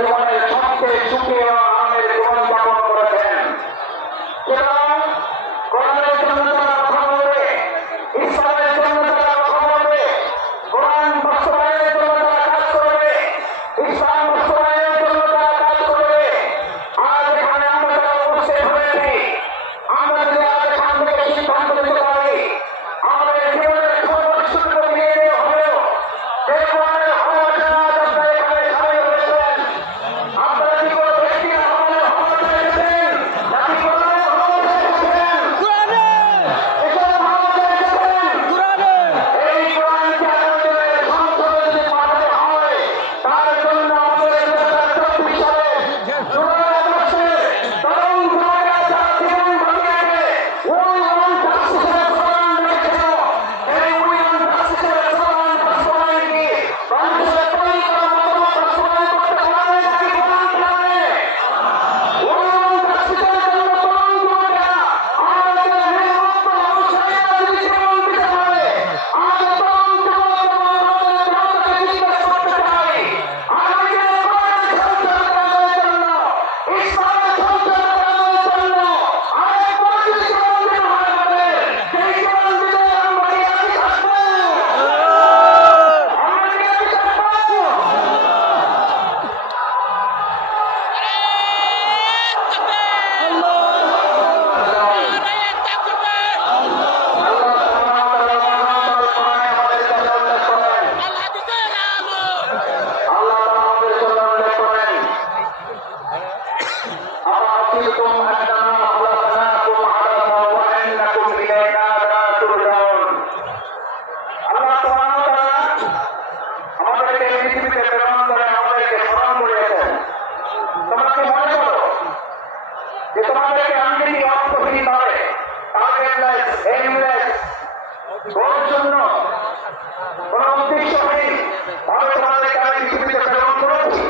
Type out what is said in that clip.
জীবনের সবচেয়ে সুখী এবং আনন্দের জীবন যাপন করেছেন এবং কোরআনের জন্য তারা কথা বলবে, ইসলামের জন্য তারা কথা বলবে, কোরআন বাস্তবায়নের জন্য তারা কাজ করবে, ইসলাম বাস্তবায়নের জন্য তারা কাজ করবে। আজ এখানে আমরা তারা উপস্থিত হয়েছি, আমরা যদি আজ এখান থেকে সিদ্ধান্ত নিতে পারি আমাদের জীবনের সর্বসুখ নিয়ে নেওয়া হলেও এই কোরআনের ভালোবাসা আপনারা এখানে সামিল হয়েছেন। আপনারা কি কোনো ব্যক্তির আমাদের ভালোবাসা এসেছেন নাকি কোরআনের ভালোবাসা এসেছেন? এসব ভালোবাসা এসেছেন এই কোরআনকে আনন্দের সংসদে যদি পাঠানো হয় তার জন্য আমাদের 2024 সালে জুলাই আগস্টে তরুণ যুবকেরা যারা জীবন বাঁচিয়েছে ওই জাস্টিসের স্লোগান রেখেছিল, এই জাস্টিসের স্লোগান বাস্তবায়ন কি মানুষের তৈরি করা মতামত বাস্তবায়ন করতে পারে নাকি কোরআন পারে? জাস্টিসের জন্য তরুণ যুবকেরা আমাদের নিরপেক্ষ অনুসারীরা যদি জীবন দিতে পারে, আমাদের তরুণ যুবক এবং আমাদের জনতাকে জিজ্ঞেস করতে চাই আগামী দিনে কোরআনের সংসদ বানানোর জন্য, ইসলামের সংসদ বানানোর জন্য আরেকবার যদি জীবন দিতে হয় আমাদের, সেই জীবন দিতে আমরা কি রাজি থাকবো? আমরা কি রাজি থাকবো? আমাদেরকে এই পৃথিবীতে প্রেরণ করে আমাদেরকে স্মরণ করিয়েছেন। তোমরা কি মনে করো যে তোমাদেরকে আন্তরিক অর্থহীনভাবে টার্গেটলেস, এইমলেস, গোল শূন্য কোন উদ্দেশ্যহীন ভাবে তোমাদেরকে আমি পৃথিবীতে প্রেরণ করেছি?